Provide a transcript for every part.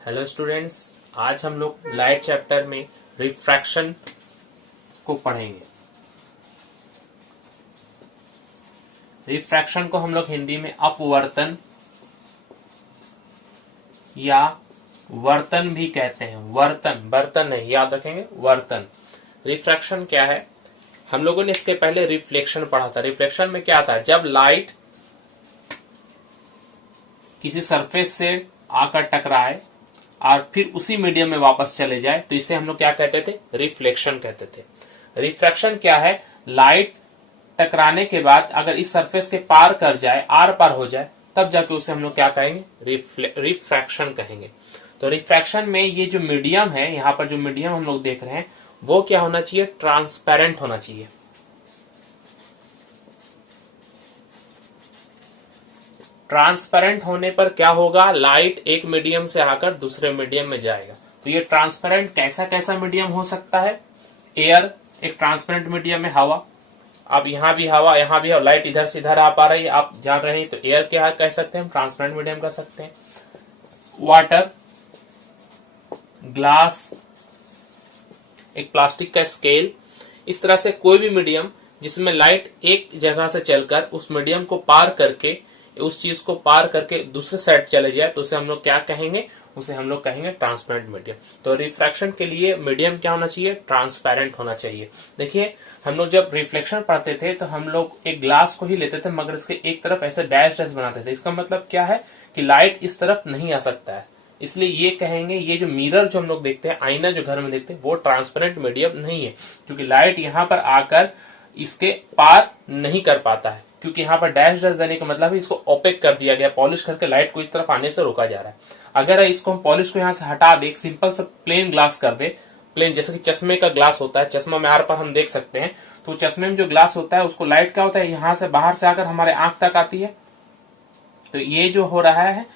Hello students, आज हम लोग लाइट चैप्टर में रिफ्रैक्शन को पढ़ेंगे। रिफ्रैक्शन को हम लोग हिंदी में अपवर्तन या वर्तन भी कहते हैं। वर्तन, बर्तन नहीं, याद रखेंगे, वर्तन। रिफ्रैक्शन क्या है? हम लोगों ने इसके पहले रिफ्लेक्शन पढ़ा था। रिफ्लेक्शन में क्या था? जब लाइट किसी सरफेस से आकर टकराए और फिर उसी मीडियम में वापस चले जाए तो इसे हम लोग क्या कहते थे? रिफ्लेक्शन कहते थे। रिफ्रैक्शन क्या है? लाइट टकराने के बाद अगर इस सरफेस के पार कर जाए, आर पार हो जाए, तब जाके उसे हम लोग क्या कहेंगे? रिफ्रैक्शन कहेंगे। तो रिफ्रैक्शन में ये जो मीडियम है, यहां पर जो मीडियम हम लोग देख रहे हैं वो क्या होना चाहिए? ट्रांसपेरेंट होना चाहिए। ट्रांसपेरेंट होने पर क्या होगा? लाइट एक मीडियम से आकर दूसरे मीडियम में जाएगा। तो ये ट्रांसपेरेंट कैसा कैसा मीडियम हो सकता है? एयर एक ट्रांसपेरेंट मीडियम है, हवा। अब यहाँ भी हवा, यहाँ भी हवा, लाइट इधर से इधर आ पा रही है, आप जान रहे हैं, तो एयर क्या कह सकते हैं हम? ट्रांसपेरेंट मीडियम कह सकते हैं। वाटर, ग्लास, एक प्लास्टिक का स्केल, इस तरह से कोई भी मीडियम जिसमें लाइट एक जगह से चलकर उस मीडियम को पार करके, उस चीज को पार करके दूसरे साइड चले जाए तो उसे हम लोग क्या कहेंगे? उसे हम लोग कहेंगे ट्रांसपेरेंट मीडियम। तो रिफ्रैक्शन के लिए मीडियम क्या होना चाहिए? ट्रांसपेरेंट होना चाहिए। देखिए, हम लोग जब रिफ्लेक्शन पढ़ते थे तो हम लोग एक ग्लास को ही लेते थे, मगर इसके एक तरफ ऐसे डैश डैश बनाते थे। इसका मतलब क्या है कि लाइट इस तरफ नहीं आ सकता है, इसलिए ये कहेंगे ये जो मिरर जो हम लोग देखते हैं, आईना जो घर में देखते हैं, वो ट्रांसपेरेंट मीडियम नहीं है, क्योंकि लाइट यहाँ पर आकर इसके पार नहीं कर पाता है। क्योंकि यहाँ पर डैश डैश देने का मतलब है इसको ओपेक कर दिया गया, पॉलिश करके लाइट को इस तरफ आने से रोका जा रहा है। अगर इसको हम पॉलिश को यहाँ से हटा दे, सिंपल सा प्लेन ग्लास कर दे, प्लेन जैसे कि चश्मे का ग्लास होता है, चश्मा में आर पर हम देख सकते हैं, तो चश्मे में जो ग्लास होता है उसको लाइट क्या होता है? यहाँ से बाहर से आकर हमारे आंख तक आती है। तो ये जो हो रहा है,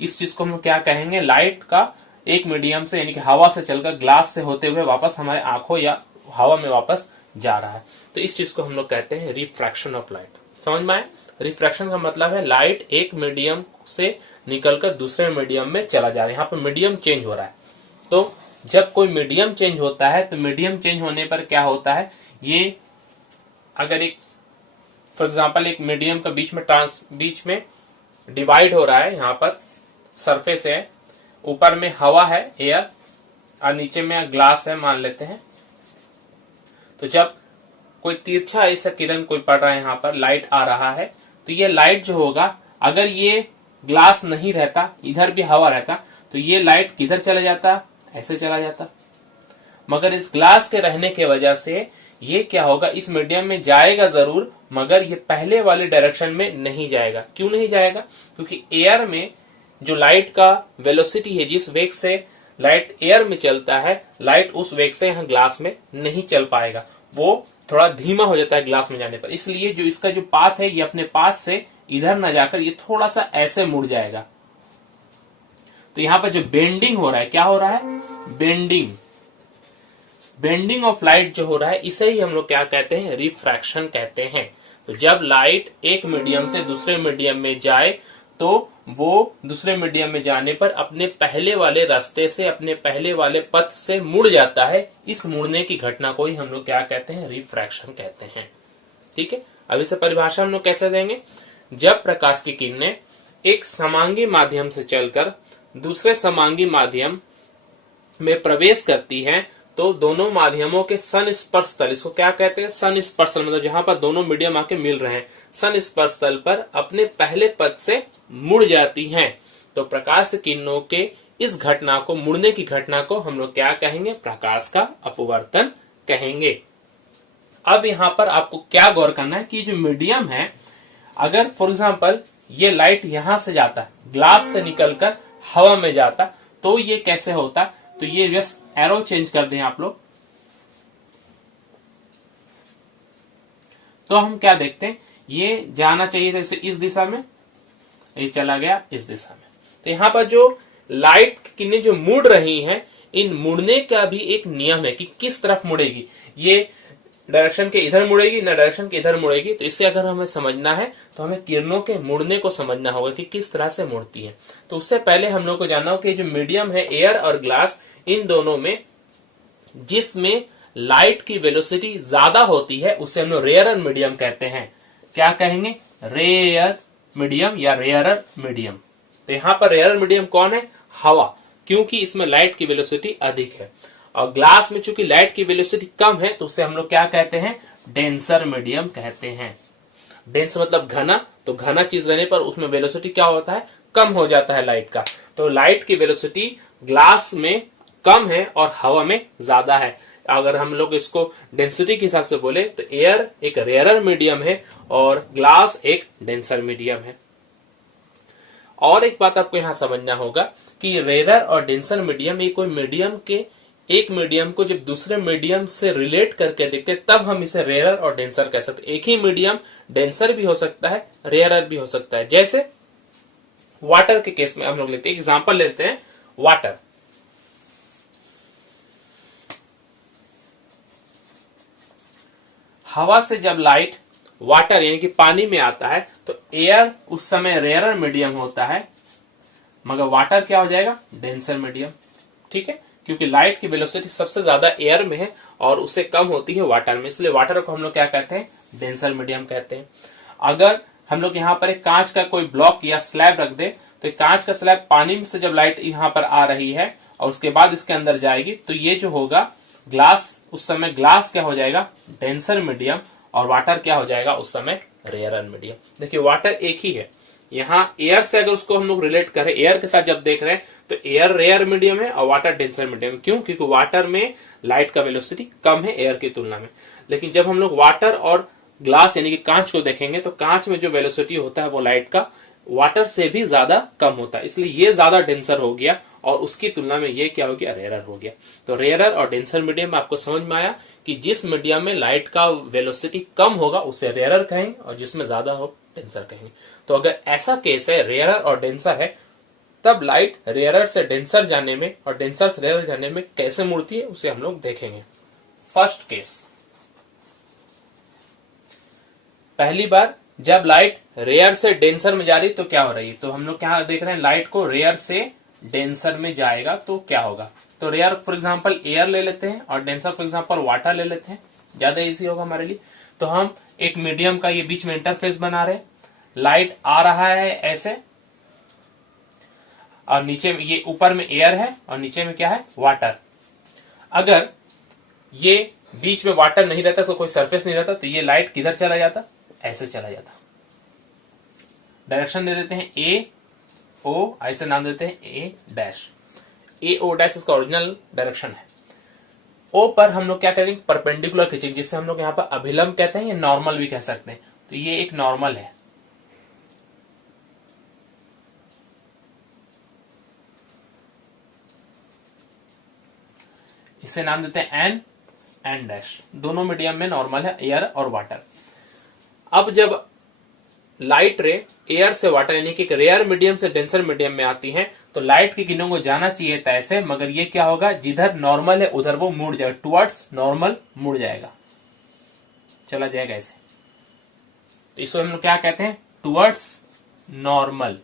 इस चीज को हम क्या कहेंगे? लाइट का एक मीडियम से, यानी कि हवा से चलकर ग्लास से होते हुए वापस हमारे आंखों या हवा में वापस जा रहा है। तो इस चीज को हम लोग कहते हैं रिफ्रैक्शन ऑफ लाइट। समझ में आए? रिफ्रैक्शन का मतलब है लाइट एक मीडियम से निकलकर दूसरे मीडियम में चला जा रहा है। यहाँ पर मीडियम चेंज हो रहा है। तो जब कोई मीडियम चेंज होता है तो मीडियम चेंज होने पर क्या होता है? ये अगर एक फॉर एग्जाम्पल एक मीडियम का बीच में डिवाइड हो रहा है, यहाँ पर सरफेस है, ऊपर में हवा है, एयर, और नीचे में ग्लास है मान लेते हैं। तो जब कोई तिरछा ऐसा किरण कोई पड़ रहा है, यहाँ पर लाइट आ रहा है, तो ये लाइट जो होगा, अगर ये ग्लास नहीं रहता, इधर भी हवा रहता, तो ये लाइट किधर चला जाता? ऐसे चला जाता। मगर इस ग्लास के रहने की वजह से ये क्या होगा? इस मीडियम में जाएगा जरूर, मगर ये पहले वाले डायरेक्शन में नहीं जाएगा। क्यों नहीं जाएगा? क्योंकि एयर में जो लाइट का वेलोसिटी है, जिस वेग से लाइट एयर में चलता है, लाइट उस वेग से यहाँ ग्लास में नहीं चल पाएगा, वो थोड़ा धीमा हो जाता है ग्लास में जाने पर। इसलिए जो इसका जो पाथ है, ये अपने पाथ से इधर न जाकर ये थोड़ा सा ऐसे मुड़ जाएगा। तो यहाँ पर जो बेंडिंग हो रहा है, क्या हो रहा है? बेंडिंग ऑफ लाइट जो हो रहा है, इसे ही हम लोग क्या कहते हैं? रिफ्रैक्शन कहते हैं। तो जब लाइट एक मीडियम से दूसरे मीडियम में जाए तो वो दूसरे मीडियम में जाने पर अपने पहले वाले रास्ते से, अपने पहले वाले पथ से मुड़ जाता है। इस मुड़ने की घटना को ही हम लोग क्या कहते हैं? रिफ्रैक्शन कहते हैं। ठीक है, अब इसे परिभाषा हम लोग कैसे देंगे? जब प्रकाश की किरणें एक समांगी माध्यम से चलकर दूसरे समांगी माध्यम में प्रवेश करती हैं तो दोनों माध्यमों के संस्पर्श तल, इसको क्या कहते हैं? संस्पर्श तल, मतलब जहां पर दोनों मीडियम आके मिल रहे हैं, संस्पर्श तल पर अपने पहले पथ से मुड़ जाती हैं। तो प्रकाश किरणों के इस घटना को, मुड़ने की घटना को हम लोग क्या कहेंगे? प्रकाश का अपवर्तन कहेंगे। अब यहाँ पर आपको क्या गौर करना है कि जो मीडियम है, अगर फॉर एग्जाम्पल ये लाइट यहां से जाता, ग्लास से निकलकर हवा में जाता, तो ये कैसे होता? तो ये बस एरो चेंज कर दें आप लोग, तो हम क्या देखते हैं? ये जाना चाहिए था इस दिशा में, ये चला गया इस दिशा में। तो यहाँ पर जो लाइट किरणें जो मुड़ रही हैं, इन मुड़ने का भी एक नियम है कि किस तरफ मुड़ेगी। ये डायरेक्शन के इधर मुड़ेगी न डायरेक्शन के इधर मुड़ेगी। तो इसे अगर हमें समझना है तो हमें किरणों के मुड़ने को समझना होगा कि किस तरह से मुड़ती है। तो उससे पहले हम लोग को जानना होगा कि जो मीडियम है एयर और ग्लास, इन दोनों में जिसमें लाइट की वेलोसिटी ज्यादा होती है उसे हम लोग रेयरर मीडियम कहते हैं। क्या कहेंगे? रेयर मीडियम या रेयरर मीडियम। तो यहां पर रेयरर मीडियम कौन है? हवा, क्योंकि इसमें लाइट की वेलोसिटी अधिक है। और ग्लास में चूंकि लाइट की वेलोसिटी कम है तो उसे हम लोग क्या कहते हैं? डेंसर मीडियम कहते हैं। डेंस मतलब घना, तो घना चीज रहने पर उसमें वेलोसिटी क्या होता है? कम हो जाता है लाइट का। तो लाइट की वेलोसिटी ग्लास में कम है और हवा में ज्यादा है। अगर हम लोग इसको डेंसिटी के हिसाब से बोले तो एयर एक रेयरर मीडियम है और ग्लास एक डेंसर मीडियम है। और एक बात आपको यहां समझना होगा कि रेयरर और डेंसर मीडियम ये कोई मीडियम के एक मीडियम को जब दूसरे मीडियम से रिलेट करके देखते तब हम इसे रेयरर और डेंसर कह सकते। एक ही मीडियम डेंसर भी हो सकता है, रेयरर भी हो सकता है। जैसे वाटर के केस में हम लोग लेते हैं, एग्जांपल लेते हैं वाटर। हवा से जब लाइट वाटर यानी कि पानी में आता है तो एयर उस समय रेयरर मीडियम होता है, मगर वाटर क्या हो जाएगा? Denser medium. ठीक है, क्योंकि लाइट की वेलोसिटी सबसे ज्यादा एयर में है और उससे कम होती है वाटर में, इसलिए वाटर को हम लोग क्या कहते हैं? डेंसर मीडियम कहते हैं। अगर हम लोग यहाँ पर एक कांच का कोई ब्लॉक या स्लैब रख दे तो कांच का स्लैब पानी में से जब लाइट यहाँ पर आ रही है और उसके बाद इसके अंदर जाएगी तो ये जो होगा ग्लास, उस समय ग्लास क्या हो जाएगा? डेंसर मीडियम, और वाटर क्या हो जाएगा उस समय? Rarer medium. देखिए वाटर एक ही है, यहाँ एयर से अगर उसको हम लोग रिलेट करें, एयर के साथ जब देख रहे हैं तो एयर रेयर मीडियम है और वाटर डेंसर मीडियम। क्यों? क्योंकि वाटर में लाइट का वेलोसिटी कम है एयर की तुलना में। लेकिन जब हम लोग वाटर और ग्लास यानी कि कांच को देखेंगे तो कांच में जो वेलोसिटी होता है वो लाइट का वाटर से भी ज्यादा कम होता है, इसलिए ये ज्यादा डेंसर हो गया और उसकी तुलना में ये क्या हो गया? रेयरर हो गया। तो रेयरर और डेंसर मीडियम आपको समझ में आया कि जिस मीडियम में लाइट का वेलोसिटी कम होगा उसे रेयरर कहेंगे और जिसमें ज्यादा हो डेंसर कहेंगे। तो अगर ऐसा केस है रेयरर और डेंसर है तब लाइट रेयरर से डेंसर जाने में और डेंसर से रेयरर जाने में कैसे मुड़ती है उसे हम लोग देखेंगे। फर्स्ट केस, पहली बार जब लाइट रेयर से डेंसर में जा रही तो क्या हो रही है? तो हम लोग क्या देख रहे हैं? लाइट को रेयर से डेंसर में जाएगा तो क्या होगा? तो रेयर फॉर एग्जांपल एयर ले लेते हैं और डेंसर फॉर एग्जांपल वाटर ले लेते हैं, ज्यादा इजी होगा हमारे लिए। तो हम एक मीडियम का ये बीच में इंटरफेस बना रहे हैं, लाइट आ रहा है ऐसे और नीचे में ये ऊपर में एयर है और नीचे में क्या है? वाटर। अगर ये बीच में वाटर नहीं रहता तो कोई सरफेस नहीं रहता तो ये लाइट किधर चला जाता? ऐसे चला जाता। डायरेक्शन दे देते हैं ए ओ, ऐसे नाम देते हैं ए डैश। ए ओ डैश इसका ओरिजिनल डायरेक्शन है। ओ पर हम लोग क्या करेंगे? परपेंडिकुलर खींचेंगे, जिससे हम लोग यहाँ पर अभिलंब कहते हैं या नॉर्मल भी कह सकते हैं। तो ये एक नॉर्मल है, इसे नाम देते हैं एन डैश। दोनों मीडियम में नॉर्मल है, एयर और वाटर। अब जब लाइट रे एयर से वाटर यानी कि रेयर मीडियम से डेंसर मीडियम में आती है तो लाइट की किरणों को जाना चाहिए था ऐसे, मगर ये क्या होगा? जिधर नॉर्मल है उधर वो मुड़ जाएगा, टुवर्ड्स नॉर्मल मुड़ जाएगा, चला जाएगा ऐसे। तो इसको हम लोग क्या कहते हैं? टुवर्ड्स नॉर्मल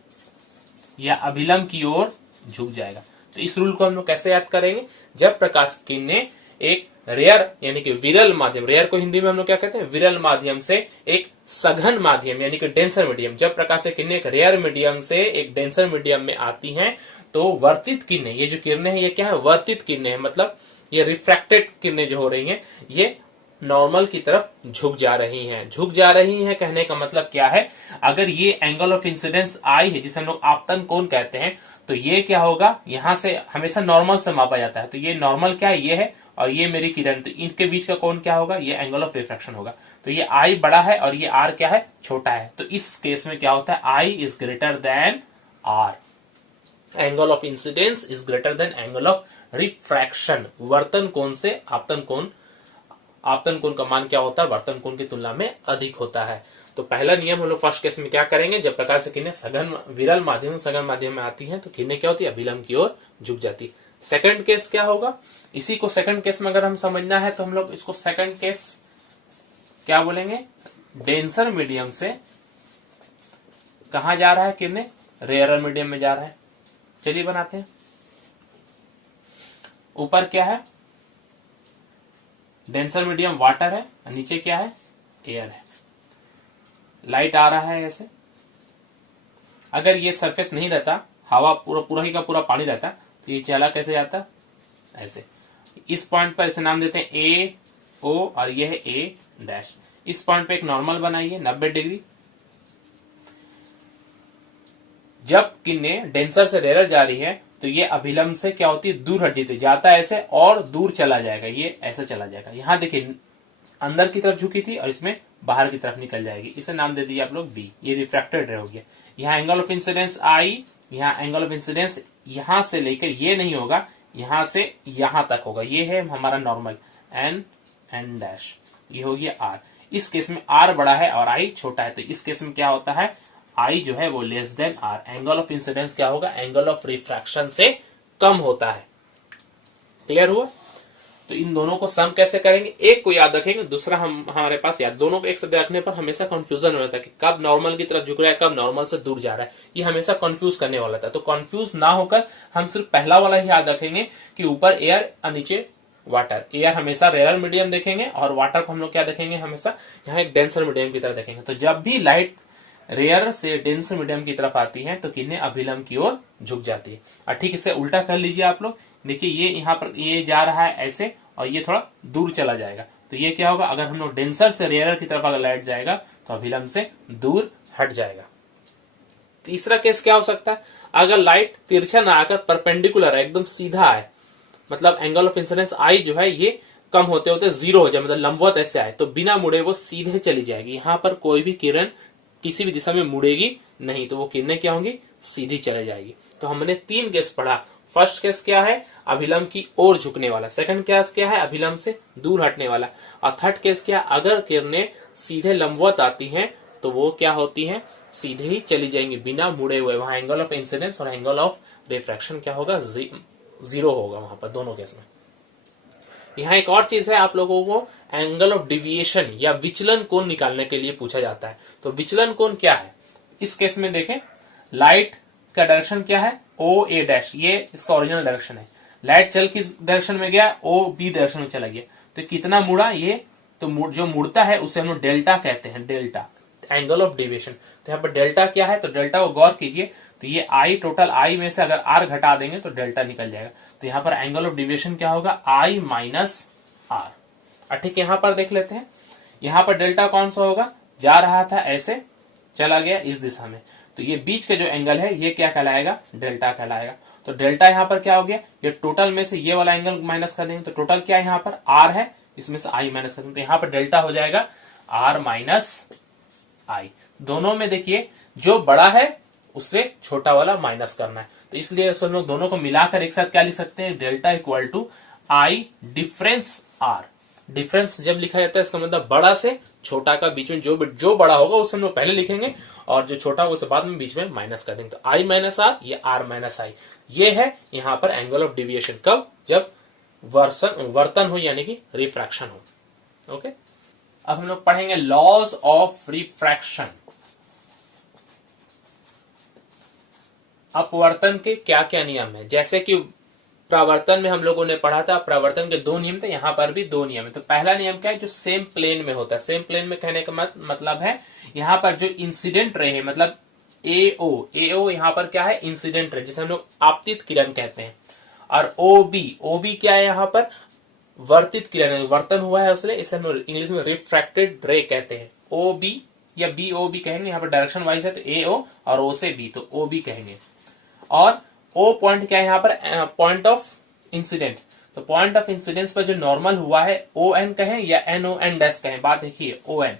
या अभिलंब की ओर झुक जाएगा। तो इस रूल को हम लोग कैसे याद करेंगे? जब प्रकाश की किरणें एक रेयर यानी कि विरल माध्यम, रेयर को हिंदी में हम लोग क्या कहते हैं? विरल माध्यम से एक सघन माध्यम यानी कि डेंसर मीडियम, जब प्रकाश की किरणें एक रेयर मीडियम से एक डेंसर मीडियम में आती हैं तो वर्तित किरणें, ये जो किरणें हैं ये क्या है? वर्तित किरणें हैं, मतलब ये रिफ्रैक्टेड किरणें जो हो रही हैं ये नॉर्मल की तरफ झुक जा रही हैं। झुक जा रही हैं कहने का मतलब क्या है? अगर ये एंगल ऑफ इंसिडेंस आई है जिसे हम लोग आपतन कोण कहते हैं तो ये क्या होगा? यहां से हमेशा नॉर्मल से मापा जाता है, तो ये नॉर्मल क्या है? ये है और ये मेरी किरण, तो इनके बीच का कोण क्या होगा? ये एंगल ऑफ रिफ्रैक्शन होगा। तो ये आई बड़ा है और ये आर क्या है? छोटा है। तो इस केस में क्या होता है? I is greater than are. Angle of incidence is greater than angle of refraction. वर्तन कोण से आपतन कोण, आपतन कोण का मान क्या होता है? वर्तन कोण की तुलना में अधिक होता है। तो पहला नियम हम लोग फर्स्ट केस में क्या करेंगे? जब प्रकाश की किरणें सघन विरल माध्यम सघन माध्यम में आती हैं तो किरणें क्या होती है? अभिलंब की ओर झुक जाती है। सेकंड केस क्या होगा? इसी को सेकंड केस में अगर हम समझना है तो हम लोग इसको सेकंड केस क्या बोलेंगे, डेंसर मीडियम से कहां जा रहा है किरणें, रेयरर मीडियम में जा रहा है। चलिए बनाते हैं। ऊपर क्या है, डेंसर मीडियम वाटर है, नीचे क्या है, एयर है। लाइट आ रहा है ऐसे। अगर ये सरफेस नहीं रहता, हवा पूरा ही का पूरा पानी रहता, तो ये चला कैसे जाता, ऐसे। इस पॉइंट पर इसे नाम देते हैं ए ओ और ये है ए डैश। इस पॉइंट पे एक नॉर्मल बनाइए 90 डिग्री। जब किरणें डेंसर से रेयर जा रही है तो ये अभिलंब से क्या होती है, दूर हट जाती है, जाता है ऐसे और दूर चला जाएगा, ये ऐसे चला जाएगा। यहां देखिए अंदर की तरफ झुकी थी और इसमें बाहर की तरफ निकल जाएगी, इसे नाम दे दिया आप लोग बी। ये रिफ्रैक्टेड रे हो गया। यहाँ एंगल ऑफ इंसिडेंस आई, यहाँ एंगल ऑफ इंसिडेंस यहां से लेकर ये नहीं होगा, यहां से यहां तक होगा। ये है हमारा नॉर्मल एन एन डैश, ये हो गया आर। इस केस में आर बड़ा है और आई छोटा है, तो इस केस में क्या होता है, आई जो है वो less than are. Angle of incidence क्या होगा, एंगल ऑफ रिफ्रैक्शन से कम होता है। क्लियर हुआ। तो इन दोनों को सम कैसे करेंगे, एक को याद रखेंगे, दूसरा हमारे पास याद, दोनों को एक साथ रखने पर हमेशा कंफ्यूजन हो जाता है कि कब नॉर्मल की तरफ झुक रहा है, कब नॉर्मल से दूर जा रहा है। ये हमेशा कंफ्यूज करने वाला था। तो कंफ्यूज ना होकर हम सिर्फ पहला वाला ही याद रखेंगे कि ऊपर एयर और नीचे वाटर। एयर हमेशा रेयर मीडियम देखेंगे और वाटर को हम लोग क्या देखेंगे, हमेशा यहाँ एक डेंसर मीडियम की तरफ देखेंगे। तो जब भी लाइट रेयर से डेंसर मीडियम की तरफ आती है तो किरणें अभिलंब की ओर झुक जाती है। और ठीक इसे उल्टा कर लीजिए आप लोग। देखिए ये यहाँ पर ये जा रहा है ऐसे और ये थोड़ा दूर चला जाएगा, तो ये क्या होगा, अगर हम लोग डेंसर से रेयर की तरफ अगर लाइट जाएगा तो अभिलंब से दूर हट जाएगा। तीसरा केस क्या हो सकता है, अगर लाइट तिरछा ना आकर परपेंडिकुलर है, एकदम सीधा है, मतलब एंगल ऑफ इंसिडेंस आई जो है ये कम होते होते जीरो हो जाए, मतलब लंबवत ऐसे आए, तो बिना मुड़े वो सीधे चली जाएगी। यहां पर कोई भी किरण किसी भी दिशा में मुड़ेगी नहीं, तो वो किरणें क्या होंगी, सीधी चले जाएगी। तो हमने 3 केस पढ़ा। फर्स्ट केस क्या है, अभिलंब की ओर झुकने वाला। सेकंड केस क्या है, अभिलंब से दूर हटने वाला। और थर्ड केस क्या, अगर किरणें सीधे लंबवत आती हैं तो वो क्या होती हैं, सीधे ही चली जाएंगी बिना मुड़े हुए। वहां एंगल ऑफ इंसिडेंस और एंगल ऑफ रिफ्रैक्शन क्या होगा, जीरो होगा वहां पर दोनों केस में। यहाँ एक और चीज है, आप लोगों को एंगल ऑफ डिविएशन या विचलन कोण निकालने के लिए पूछा जाता है। तो विचलन कोण क्या है, इस केस में देखें, लाइट का डायरेक्शन क्या है, ओ ए डैश, ये इसका ओरिजिनल डायरेक्शन है। लाइट चल किस डायरेक्शन में गया, ओ बी डायरेक्शन में चला गया, तो कितना मुड़ा ये, तो जो मुड़ता है उसे हम लोग डेल्टा कहते हैं, डेल्टा एंगल ऑफ डिविएशन। तो यहाँ पर डेल्टा क्या है, तो डेल्टा को गौर कीजिए, तो ये आई, टोटल आई में से अगर आर घटा देंगे तो डेल्टा निकल जाएगा। तो यहाँ पर एंगल ऑफ डिविएशन क्या होगा, आई माइनस आर। ठीक है, यहां पर देख लेते हैं, यहां पर डेल्टा कौन सा होगा, जा रहा था ऐसे, चला गया इस दिशा में, तो ये बीच के जो एंगल है ये क्या कहलाएगा, डेल्टा कहलाएगा। तो डेल्टा यहां पर क्या हो गया, ये टोटल में से ये वाला एंगल माइनस कर देंगे, तो टोटल क्या है, यहाँ पर आर है, इसमें से आई माइनस कर देंगे, तो यहाँ पर डेल्टा हो जाएगा आर माइनस आई। दोनों में देखिए जो बड़ा है उससे छोटा वाला माइनस करना है, तो इसलिए हम लोग दोनों को मिलाकर एक साथ क्या लिख सकते हैं, delta equal to i difference r. Difference जब लिखा जाता है इसका मतलब बड़ा से छोटा का बीच में जो बड़ा होगा उसे हम लोग पहले लिखेंगे और जो छोटा होगा उसे बाद में बीच में माइनस कर देंगे। तो आई माइनस आर, ये आर माइनस आई, ये है यहाँ पर एंगल ऑफ डिविएशन। कब, जब वर्तन हो यानी कि रिफ्रैक्शन हो। ओके, अब हम लोग पढ़ेंगे लॉज ऑफ रिफ्रैक्शन। अपवर्तन के क्या क्या नियम है, जैसे कि प्रवर्तन में हम लोगों ने पढ़ा था, प्रवर्तन के 2 नियम थे, यहां पर भी 2 नियम है। तो पहला नियम क्या है, जो सेम प्लेन में होता है। सेम प्लेन में कहने का मतलब है यहां पर जो इंसिडेंट रे है, मतलब एओ यहां पर क्या है, इंसिडेंट रे, जिसे हम लोग आपतित किरण कहते हैं। और ओबी क्या है, यहां पर वर्तित किरण, वर्तन हुआ है उसने, इसे हम इंग्लिश में रिफ्रैक्टेड रे कहते हैं। ओबी या बीओबी कहेंगे, यहाँ पर डायरेक्शन वाइज है, तो एओ और ओ से बी, तो ओबी कहेंगे। और ओ पॉइंट क्या है, यहाँ पर पॉइंट ऑफ इंसिडेंट। तो पॉइंट ऑफ इंसिडेंस पर जो नॉर्मल हुआ है ओ एन कहें या एन ओ एन डैश कहें, बात देखिए ओ एन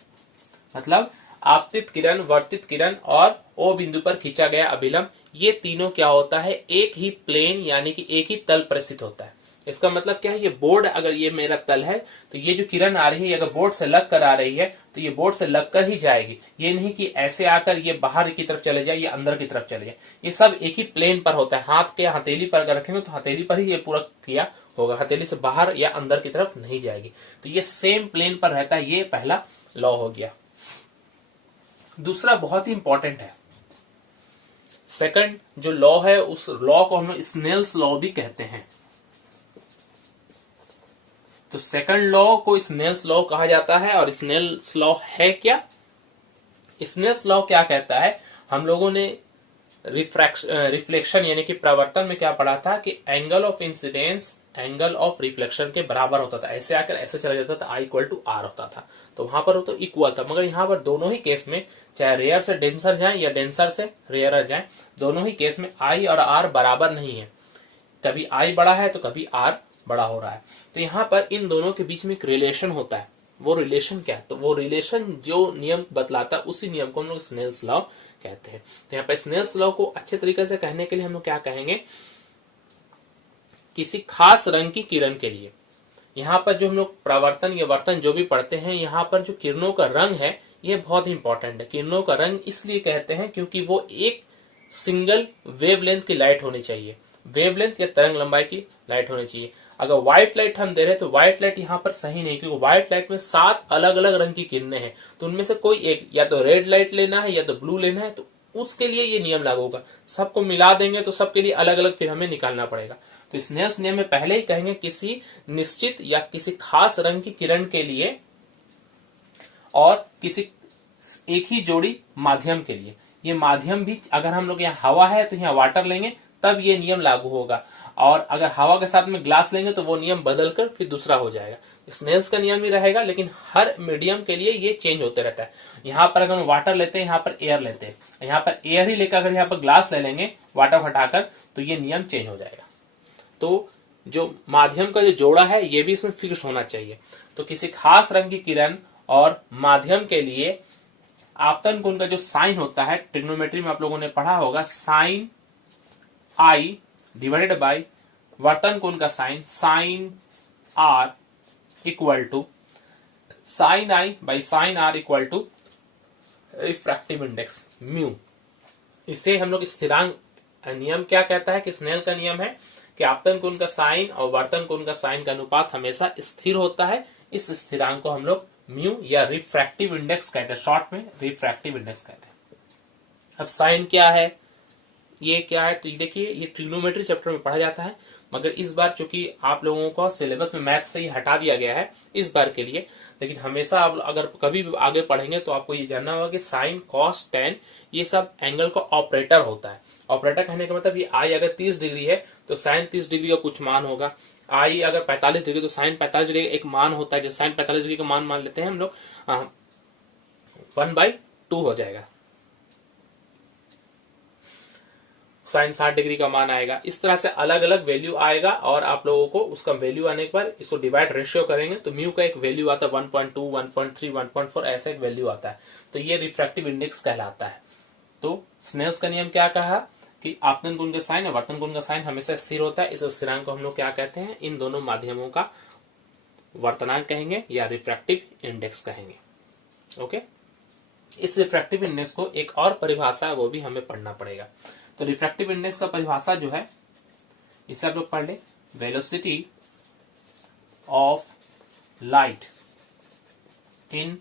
मतलब आपतित किरण, वर्तित किरण और ओ बिंदु पर खींचा गया अभिलंब, ये तीनों क्या होता है, एक ही प्लेन यानी कि एक ही तल पर स्थित होता है। इसका मतलब क्या है, ये बोर्ड अगर ये मेरा तल है तो ये जो किरण आ रही है अगर बोर्ड से लग कर आ रही है तो ये बोर्ड से लग कर ही जाएगी, ये नहीं कि ऐसे आकर ये बाहर की तरफ चले जाए या अंदर की तरफ चले जाए। ये सब एक ही प्लेन पर होता है। हाथ के हथेली पर अगर रखेंगे तो हथेली पर ही ये पूरा क्रिया होगा, हथेली से बाहर या अंदर की तरफ नहीं जाएगी। तो ये सेम प्लेन पर रहता है, ये पहला लॉ हो गया। दूसरा बहुत ही इंपॉर्टेंट है, सेकंड जो लॉ है उस लॉ को हम लोग स्नेल्स लॉ भी कहते हैं। तो सेकंड लॉ को स्नेल्स लॉ कहा जाता है। और स्नेल्स लॉ है क्या? स्नेल्स लॉ क्या कहता है, हम लोगों ने रिफ्लेक्शन यानी कि प्रवर्तन में क्या पढ़ा था कि angle of incidence angle of reflection के बराबर होता था, ऐसे आकर ऐसे चला जाता था, I इक्वल टू आर होता था। तो वहां पर वो तो इक्वल था, मगर यहाँ पर दोनों ही केस में चाहे रेयर से डेंसर जाए या डेंसर से रेयर जाए, दोनों ही केस में I और R बराबर नहीं है। कभी I बड़ा है तो कभी R बड़ा हो रहा है। तो यहाँ पर इन दोनों के बीच में एक रिलेशन होता है। वो रिलेशन क्या है? तो वो रिलेशन जो नियम बतलाता है उसी नियम को हम लोग स्नेल्स लॉ कहते हैं। तो यहाँ पर स्नेल्स लॉ को अच्छे तरीके से कहने के लिए हम लोग क्या कहेंगे, किसी खास रंग की किरण के लिए, यहाँ पर जो हम लोग प्रवर्तन या वर्तन जो भी पढ़ते हैं, यहाँ पर जो किरणों का रंग है ये बहुत इंपॉर्टेंट है। किरणों का रंग इसलिए कहते हैं क्योंकि वो एक सिंगल वेवलेंथ की लाइट होनी चाहिए, वेवलेंथ या तरंग लंबाई की लाइट होनी चाहिए। अगर व्हाइट लाइट हम दे रहे हैं तो व्हाइट लाइट यहाँ पर सही नहीं, क्योंकि व्हाइट लाइट में 7 अलग अलग रंग की किरणें हैं, तो उनमें से कोई एक, या तो रेड लाइट लेना है या तो ब्लू लेना है, तो उसके लिए ये नियम लागू होगा। सबको मिला देंगे तो सबके लिए अलग अलग फिर हमें निकालना पड़ेगा। तो स्नेल्स नियम में पहले ही कहेंगे किसी निश्चित या किसी खास रंग की किरण के लिए और किसी एक ही जोड़ी माध्यम के लिए, ये माध्यम भी अगर हम लोग यहाँ हवा है तो यहाँ वाटर लेंगे तब ये नियम लागू होगा, और अगर हवा के साथ में ग्लास लेंगे तो वो नियम बदलकर फिर दूसरा हो जाएगा। स्नेल्स का नियम ही रहेगा, लेकिन हर मीडियम के लिए ये चेंज होते रहता है। यहाँ पर अगर हम वाटर लेते हैं, यहाँ पर एयर लेते हैं, यहाँ पर एयर ही लेकर अगर यहाँ पर ग्लास ले लेंगे वाटर हटाकर, तो ये नियम चेंज हो जाएगा। तो जो माध्यम का जो जोड़ा है ये भी इसमें फिक्स होना चाहिए। तो किसी खास रंग की किरण और माध्यम के लिए आपतन कोण का जो साइन होता है, ट्रिग्नोमेट्री में आप लोगों ने पढ़ा होगा, साइन आई डिवाइडेड बाय वर्तन कोण का sine sine r equal to sine i by sine r equal to refractive index mu. इसे हम लोग स्थिरांक नियम क्या कहता है कि स्नेल का नियम है कि आपतन कोण का साइन और वर्तन कोण का साइन का अनुपात हमेशा स्थिर होता है। इस स्थिरांक को हम लोग म्यू या रिफ्रैक्टिव इंडेक्स कहते हैं, शॉर्ट में रिफ्रैक्टिव इंडेक्स कहते हैं। अब साइन क्या है, ये क्या है, तो देखिए ये ट्रिग्नोमेट्री चैप्टर में पढ़ा जाता है, मगर इस बार चूंकि आप लोगों को सिलेबस में मैथ से ही हटा दिया गया है इस बार के लिए, लेकिन हमेशा आप अगर कभी भी आगे पढ़ेंगे तो आपको ये जानना होगा कि साइन कॉस टेन ये सब एंगल का ऑपरेटर होता है। ऑपरेटर कहने का मतलब ये आई अगर 30 डिग्री है तो साइन 30 डिग्री का कुछ मान होगा, आई अगर 45 डिग्री तो साइन 45 डिग्री का एक मान होता है। जैसे साइन 45 डिग्री का मान लेते हैं हम लोग 1/2 हो जाएगा, साइन 60 डिग्री का मान आएगा। इस तरह से अलग अलग वैल्यू आएगा और आप लोगों को उसका वैल्यू आने के बाद इसको डिवाइड रेशियो करेंगे तो म्यू का एक वैल्यू आता है 1.2, 1.3, 1.4 ऐसा एक वैल्यू आता है। तो ये रिफ्रैक्टिव इंडेक्स कहलाता है। तो स्नेल्स का नियम क्या कहा कि आपतन कोण का साइन और वर्तन कोण का साइन हमेशा स्थिर होता है। इस स्थिरांक को हम लोग क्या कहते हैं, इन दोनों माध्यमों का वर्तनांक कहेंगे या रिफ्रैक्टिव इंडेक्स कहेंगे। ओके, इस रिफ्रैक्टिव इंडेक्स को एक और परिभाषा है वो भी हमें पढ़ना पड़ेगा। तो रिफ्रैक्टिव इंडेक्स का परिभाषा जो है इसे आप लोग पढ़ ले, velocity of light in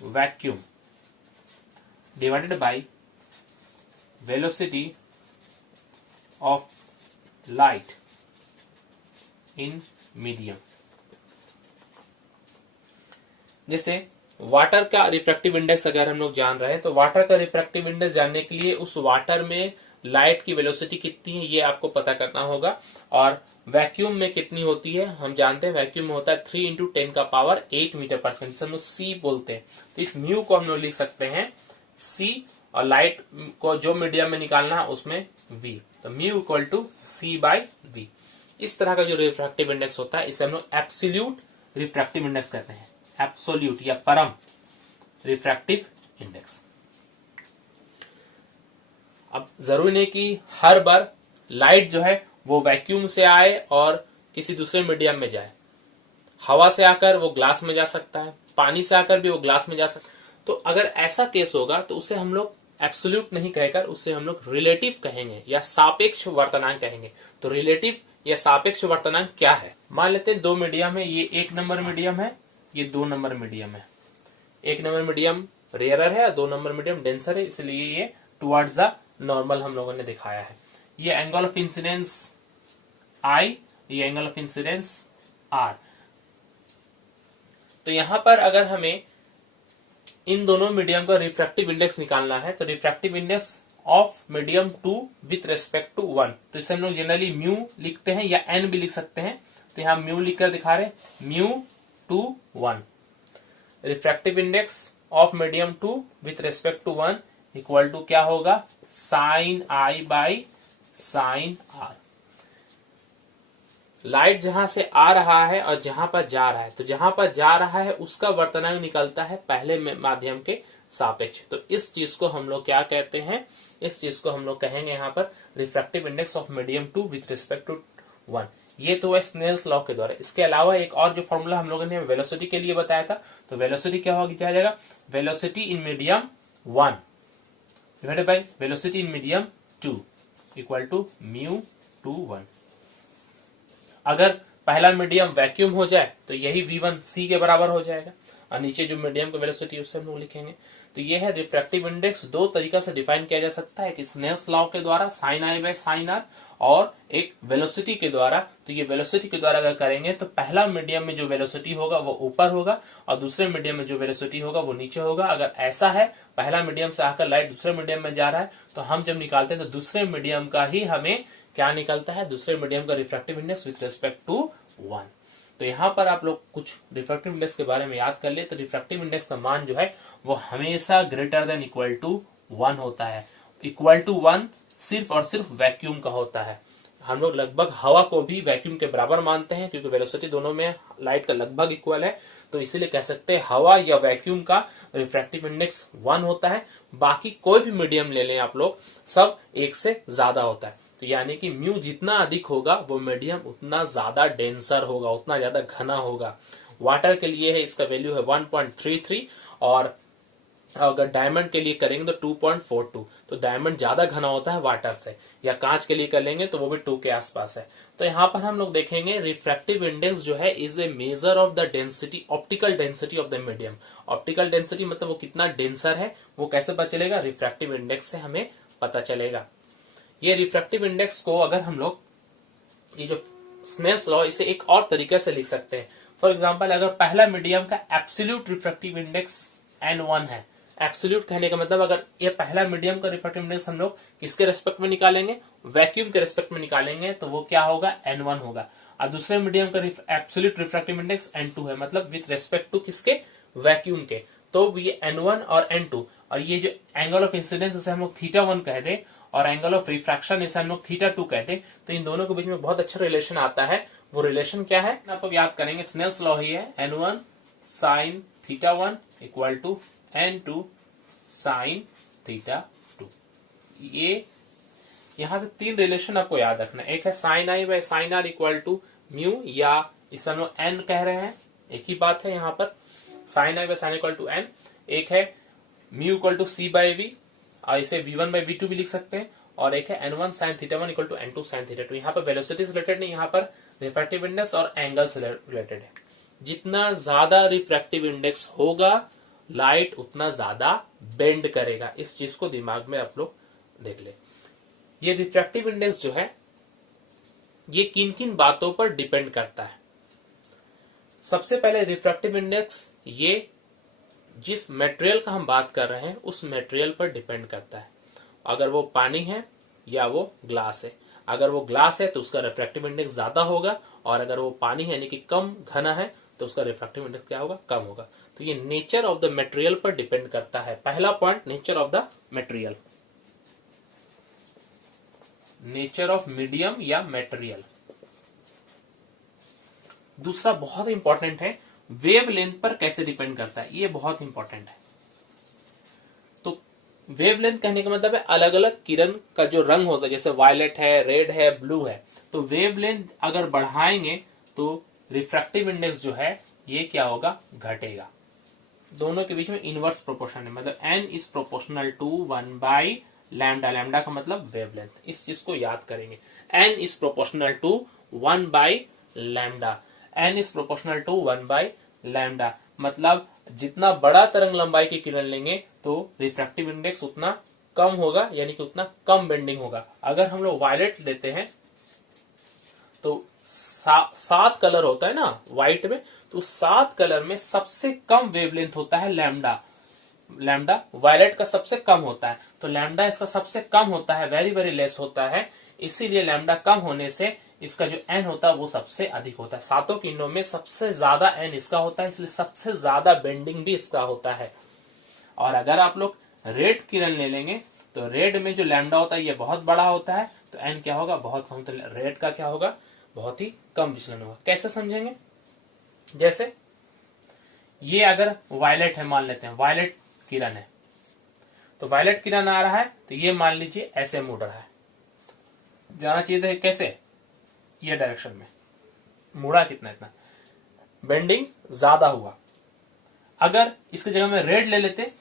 vacuum divided by velocity of light in medium। जैसे वाटर का रिफ्रैक्टिव इंडेक्स अगर हम लोग जान रहे हैं तो वाटर का रिफ्रैक्टिव इंडेक्स जानने के लिए उस वाटर में लाइट की वेलोसिटी कितनी है ये आपको पता करना होगा, और वैक्यूम में कितनी होती है हम जानते हैं, वैक्यूम में होता है 3 × 10⁸ मीटर पर सेकंड, जिसे हम लोग सी बोलते हैं। तो इस म्यू को हम लोग लिख सकते हैं सी, और लाइट को जो मीडियम में निकालना है उसमें v, तो mu equal to c by v. इस तरह का जो रिफ्रैक्टिव इंडेक्स होता है इसे हम लोग एब्सोल्यूट रिफ्रैक्टिव इंडेक्स कहते हैं, एब्सोल्यूट या परम रिफ्रैक्टिव इंडेक्स। अब जरूरी नहीं कि हर बार लाइट जो है वो वैक्यूम से आए और किसी दूसरे मीडियम में जाए, हवा से आकर वो ग्लास में जा सकता है, पानी से आकर भी वो ग्लास में जा सकता है। तो अगर ऐसा केस होगा तो उसे हम लोग एब्सोल्यूट नहीं कहकर उसे हम लोग रिलेटिव कहेंगे या सापेक्ष वर्तनांक कहेंगे। तो रिलेटिव या सापेक्ष वर्तनांक क्या है, मान लेते हैं 2 मीडियम है, ये 1 नंबर मीडियम है, ये 2 नंबर मीडियम है। एक नंबर मीडियम रेयरर है, 2 नंबर मीडियम डेंसर है, इसलिए ये टुवर्ड्स द नॉर्मल हम लोगों ने दिखाया है। ये एंगल ऑफ इंसिडेंस आई, ये एंगल ऑफ इंसिडेंस आर। तो यहां पर अगर हमें इन दोनों मीडियम का रिफ्रैक्टिव इंडेक्स निकालना है, तो refractive index of medium 2 with respect to 1, तो इसे हम लोग जनरली म्यू लिखते हैं या एन भी लिख सकते हैं। तो यहां म्यू लिखकर दिखा रहे, mu two 1। Refractive index of medium 2 with respect to 1 equal to क्या होगा, sine i by sine r. Light जहां से आ रहा है और जहां पर जा रहा है, तो जहां पर जा रहा है उसका वर्तनांक निकलता है पहले माध्यम के सापेक्ष। तो इस चीज को हम लोग क्या कहते हैं, इस चीज को हम लोग कहेंगे यहां पर refractive index of medium 2 with respect to 1। ये तो है स्नेल्स लॉ के द्वारा। इसके अलावा एक और जो फॉर्मूला हम लोगों ने वेलोसिटी के लिए बताया था, तो वेलोसिटी क्या होगी, क्या जाएगा, velocity in medium 1 divided by velocity in medium 2 equal to mu two 1। अगर पहला मीडियम वैक्यूम हो जाए तो यही V1 C के बराबर हो जाएगा, और नीचे जो मीडियम का वेलोसिटी उससे हम लोग लिखेंगे। तो ये है रिफ्रैक्टिव इंडेक्स। दो तरीका से डिफाइन किया जा सकता है, कि स्नेल्स लॉ के द्वारा sine i by sine r, और एक वेलोसिटी के द्वारा। तो ये वेलोसिटी के द्वारा अगर करेंगे तो पहला मीडियम में जो वेलोसिटी होगा वो ऊपर होगा, और दूसरे मीडियम में जो वेलोसिटी होगा वो नीचे होगा। अगर ऐसा है, पहला मीडियम से आकर लाइट दूसरे मीडियम में जा रहा है, तो हम जब निकालते हैं तो दूसरे मीडियम का ही हमें क्या निकलता है, दूसरे मीडियम का refractive index with respect to 1। तो यहां पर आप लोग कुछ रिफ्रैक्टिव इंडेक्स के बारे में याद कर ले। तो रिफ्रैक्टिव इंडेक्स का मान जो है वो हमेशा ग्रेटर देन इक्वल टू 1 होता है। इक्वल टू 1 सिर्फ और सिर्फ वैक्यूम का होता है। हम लोग लगभग हवा को भी वैक्यूम के बराबर मानते हैं, क्योंकि वेलोसिटी दोनों में लाइट का लगभग इक्वल है। तो इसीलिए कह सकते हैं हवा या वैक्यूम का रिफ्रैक्टिव इंडेक्स 1 होता है। बाकी कोई भी मीडियम ले लें आप लोग, सब 1 से ज्यादा होता है। तो यानी कि म्यू जितना अधिक होगा वो मीडियम उतना ज्यादा डेंसर होगा, उतना ज्यादा घना होगा। वाटर के लिए है इसका वैल्यू है 1.33, और अगर डायमंड के लिए करेंगे तो 2.42। तो डायमंड ज्यादा घना होता है वाटर से, या कांच के लिए कर लेंगे तो वो भी 2 के आसपास है। तो यहाँ पर हम लोग देखेंगे रिफ्रैक्टिव इंडेक्स जो है is a measure of the density, optical density of the medium. Optical density मतलब वो कितना डेंसर है, वो कैसे पता चलेगा, रिफ्रैक्टिव इंडेक्स से हमें पता चलेगा। ये रिफ्रैक्टिव इंडेक्स को अगर हम लोग, ये जो स्नेल्स लॉ, इसे एक और तरीके से लिख सकते हैं। फॉर एग्जांपल, अगर पहला मीडियम का एब्सोल्यूट रिफ्रैक्टिव इंडेक्स N1 है, एब्सोल्यूट कहने का मतलब अगर ये पहला मीडियम का रिफ्रैक्टिव इंडेक्स हम लोग किसके रेस्पेक्ट में निकालेंगे, वैक्यूम के रेस्पेक्ट में निकालेंगे, तो वो क्या होगा, N1 होगा। और दूसरे मीडियम का एब्सोल्यूट रिफ्रैक्टिव इंडेक्स N2 है, मतलब विथ रेस्पेक्ट टू किसके, वैक्यूम के। तो ये N1 और N2, और ये जो एंगल ऑफ इंसिडेंस इसे हम लोग θ1 कह दे, और एंगल ऑफ रिफ्रैक्शन इसे हम लोग θ2 कहते हैं। तो इन दोनों के बीच में बहुत अच्छा रिलेशन आता है। वो रिलेशन क्या है आप लोग याद करेंगे, स्नेल्स लॉ ही है, N1 sign θ1 equal to N2 sign θ2। ये यहां से 3 रिलेशन आपको याद रखना है। एक है sine i by sine r equal to mu, या इसे हम लोग एन कह रहे हैं, एक ही बात है यहाँ पर, sine i by sine equal to n. एक है mu equal to c by v, और इसे v1 बाय v2 भी लिख सकते हैं। और एक है n1 sign θ1 equal to n2 sign θ2। यहाँ पर वेलोसिटी से रिलेटेड नहीं, यहाँ पर रिफ्रैक्टिव इंडेक्स और एंगल से रिलेटेड है। जितना ज्यादा रिफ्रैक्टिव इंडेक्स होगा, लाइट उतना ज्यादा बेंड करेगा। इस चीज को दिमाग में आप लोग देख ले। ये रिफ्रैक्टिव इंडेक्स जो है ये किन किन बातों पर डिपेंड करता है। सबसे पहले रिफ्रैक्टिव इंडेक्स ये जिस मटेरियल का हम बात कर रहे हैं उस मटेरियल पर डिपेंड करता है। अगर वो पानी है या वो ग्लास है, अगर वो ग्लास है तो उसका रिफ्रैक्टिव इंडेक्स ज्यादा होगा, और अगर वो पानी है यानी कि कम घना है तो उसका रिफ्रैक्टिव इंडेक्स क्या होगा, कम होगा। तो ये नेचर ऑफ द मटेरियल पर डिपेंड करता है। पहला point, nature of the material, nature of medium या मटेरियल। दूसरा बहुत इंपॉर्टेंट है, वेव लेंथ पर कैसे डिपेंड करता है, ये बहुत इंपॉर्टेंट है। तो वेव लेंथ कहने का मतलब है अलग अलग किरण का जो रंग होता है, जैसे वायलेट है, रेड है, ब्लू है। तो वेव लेंथ अगर बढ़ाएंगे तो रिफ्रैक्टिव इंडेक्स जो है ये क्या होगा, घटेगा। दोनों के बीच में इनवर्स प्रोपोर्शन है, मतलब n is proportional to 1 by lambda. Lambda का मतलब वेवलेंथ। इस चीज को याद करेंगे, n is proportional to 1 by lambda. n is proportional to 1 by lambda, मतलब जितना बड़ा तरंग लंबाई की किरण लेंगे तो रिफ्रैक्टिव इंडेक्स उतना कम होगा, यानी कि उतना कम बेंडिंग होगा। अगर हम लोग वायलेट लेते हैं तो 7 कलर होता है ना व्हाइट में, तो 7 कलर में सबसे कम वेवलेंथ होता है लैम्डा। लैम्डा वायलेट का सबसे कम होता है, तो लैम्डा इसका सबसे कम होता है, वेरी वेरी लेस होता है। इसीलिए लैम्डा कम होने से इसका जो एन होता है वो सबसे अधिक होता है। 7 किरणों में सबसे ज्यादा एन इसका होता है, इसलिए सबसे ज्यादा बेंडिंग भी इसका होता है। और अगर आप लोग रेड किरण ले लेंगे तो रेड में जो लैम्डा होता है ये बहुत बड़ा होता है, तो एन क्या होगा, बहुत कम। तो रेड का क्या होगा, बहुत ही कम विचलन होगा। कैसे समझेंगे, जैसे ये अगर वायलेट है, मान लेते हैं वायलेट किरण है, तो वायलेट किरण आ रहा है तो ये मान लीजिए ऐसे मुड़ रहा है, जाना चाहिए था कैसे, ये डायरेक्शन में मुड़ा कितना, इतना बेंडिंग ज्यादा हुआ। अगर इसकी जगह में रेड ले लेते,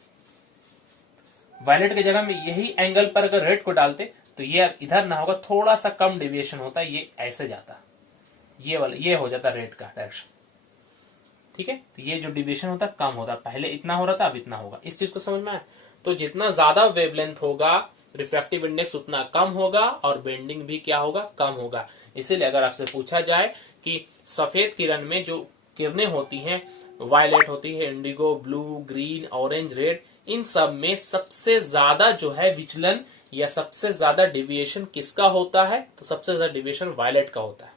वायलेट की जगह में यही एंगल पर अगर रेड को डालते तो ये इधर ना होगा, थोड़ा सा कम डेविएशन होता, ये ऐसे जाता, ये वाला ये हो जाता रेड का डायरेक्शन। ठीक है, तो ये जो डिविएशन होता कम होता, पहले इतना हो रहा था अब इतना होगा। इस चीज को समझ में आया। तो जितना ज्यादा वेवलेंथ होगा रिफ्रैक्टिव इंडेक्स उतना कम होगा और बेंडिंग भी क्या होगा, कम होगा। इसीलिए अगर आपसे पूछा जाए कि सफेद किरण में जो किरणें होती हैं, वायलेट होती है, indigo, blue, green, orange, red, इन सब में सबसे ज्यादा जो है विचलन या सबसे ज्यादा डिविएशन किसका होता है, तो सबसे ज्यादा डिविएशन वायलेट का होता है।